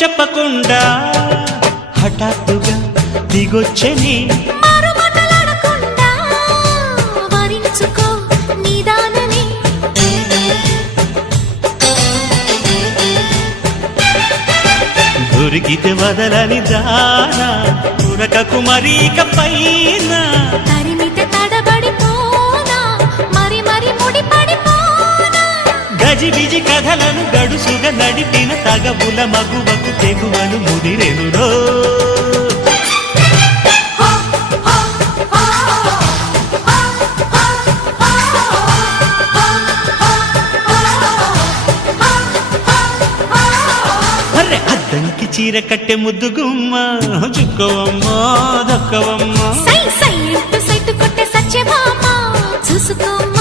చెప్పకుండా హఠాత్తుగా దిగొచ్చని దొరికితే వదలని దానా ఉరకకు మరీక పైన తరిమితే తడబడిపోనా మరి మరి ముడిపడిపోనా గజిబిజి కథలను గడుసుగా నడిపిన తగవుల మగువకు తెగువను ముదిరెనురో అద్దంకి చీర కట్టె ముద్దు గుమ్మ చుక్కవమ్మ దక్కవమ్మ సై సై సైటు కొట్టే సత్యభామ చూసుకోమ్మ